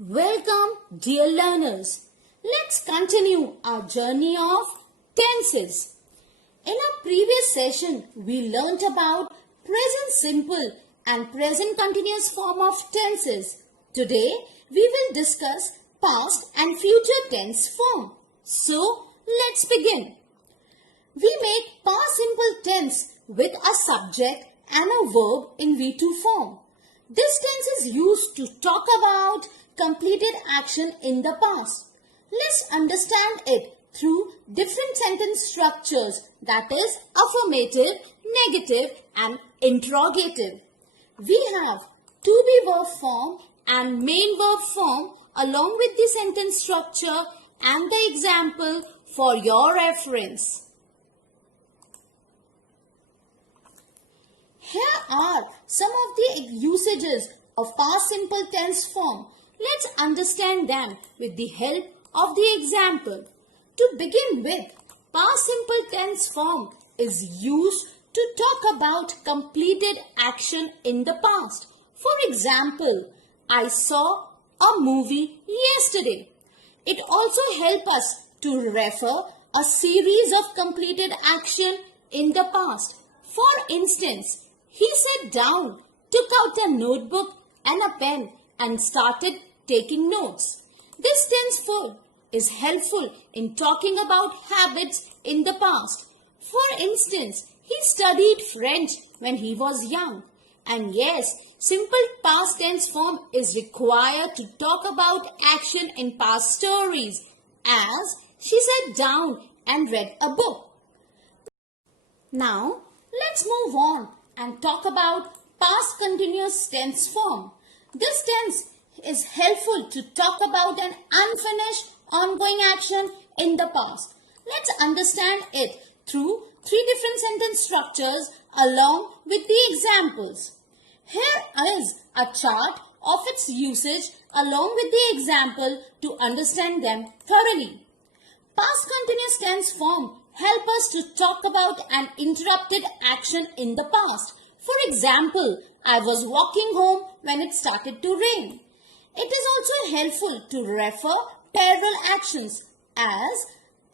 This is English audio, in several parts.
Welcome, dear learners. Let's continue our journey of tenses. In our previous session, we learnt about present simple and present continuous form of tenses. Today, we will discuss past and future tense form. So, let's begin. We make past simple tense with a subject and a verb in V2 form. This tense is used to talk about completed action in the past. Let's understand it through different sentence structures, that is affirmative, negative and interrogative. We have to be verb form and main verb form along with the sentence structure and the example for your reference. Here are some of the usages of past simple tense form. Let's understand them with the help of the example. To begin with, past simple tense form is used to talk about completed action in the past. For example, I saw a movie yesterday. It also helps us to refer a series of completed action in the past. For instance, he sat down, took out a notebook and a pen and started taking notes. This tense form is helpful in talking about habits in the past. For instance, he studied French when he was young. And yes, simple past tense form is required to talk about action in past stories, as she sat down and read a book. Now, let's move on and talk about past continuous tense form. This tense is helpful to talk about an unfinished ongoing action in the past. Let's understand it through three different sentence structures along with the examples. Here is a chart of its usage along with the example to understand them thoroughly. Past continuous tense form help us to talk about an interrupted action in the past. For example, I was walking home when it started to rain. It is also helpful to refer parallel actions, as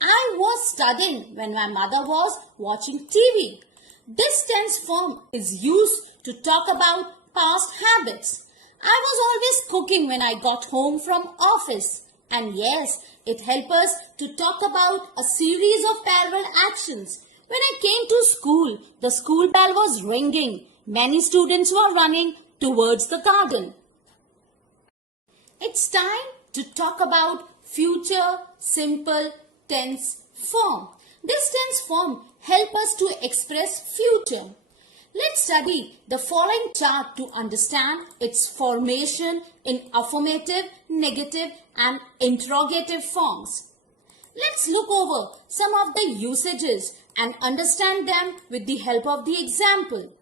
I was studying when my mother was watching TV. This tense form is used to talk about past habits. I was always cooking when I got home from office. And yes, it helps us to talk about a series of parallel actions. When I came to school, the school bell was ringing. Many students were running towards the garden. It's time to talk about future simple tense form. This tense form helps us to express future. Let's study the following chart to understand its formation in affirmative, negative and interrogative forms. Let's look over some of the usages and understand them with the help of the example.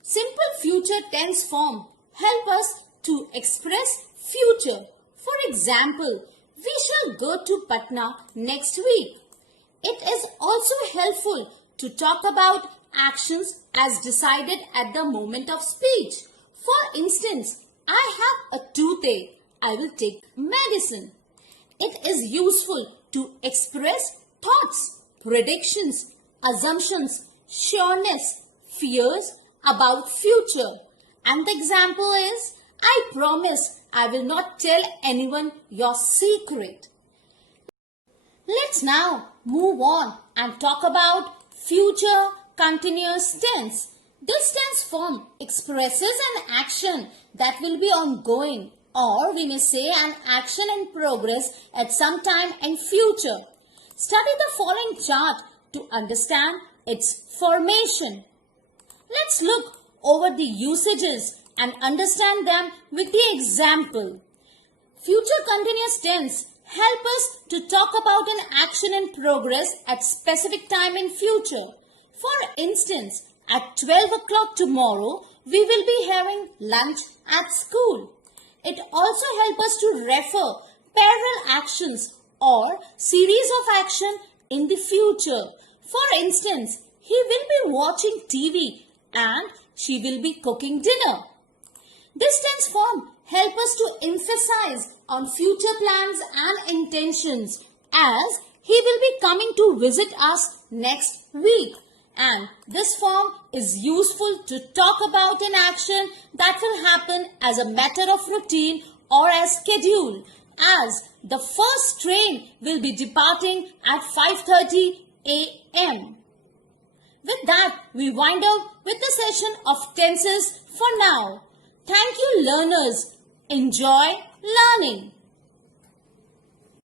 Simple future tense form help us to express future. For example, we shall go to Patna next week. It is also helpful to talk about actions as decided at the moment of speech. For instance, I have a toothache. I will take medicine. It is useful to express thoughts, predictions, assumptions, sureness, fears about future. And the example is, I promise I will not tell anyone your secret. Let's now move on and talk about future continuous tense. This tense form expresses an action that will be ongoing, or we may say an action in progress at some time in future. Study the following chart to understand its formation. Let's look over the usages and understand them with the example. Future continuous tense help us to talk about an action in progress at specific time in future. For instance, at 12 o'clock tomorrow, we will be having lunch at school. It also helps us to refer parallel actions or series of action in the future. For instance, he will be watching TV and she will be cooking dinner. This tense form help us to emphasize on future plans and intentions as he will be coming to visit us next week. And this form is useful to talk about an action that will happen as a matter of routine or as schedule, as the first train will be departing at 5:30 a.m. With that, we wind up with the session of tenses for now. Thank you, learners. Enjoy learning.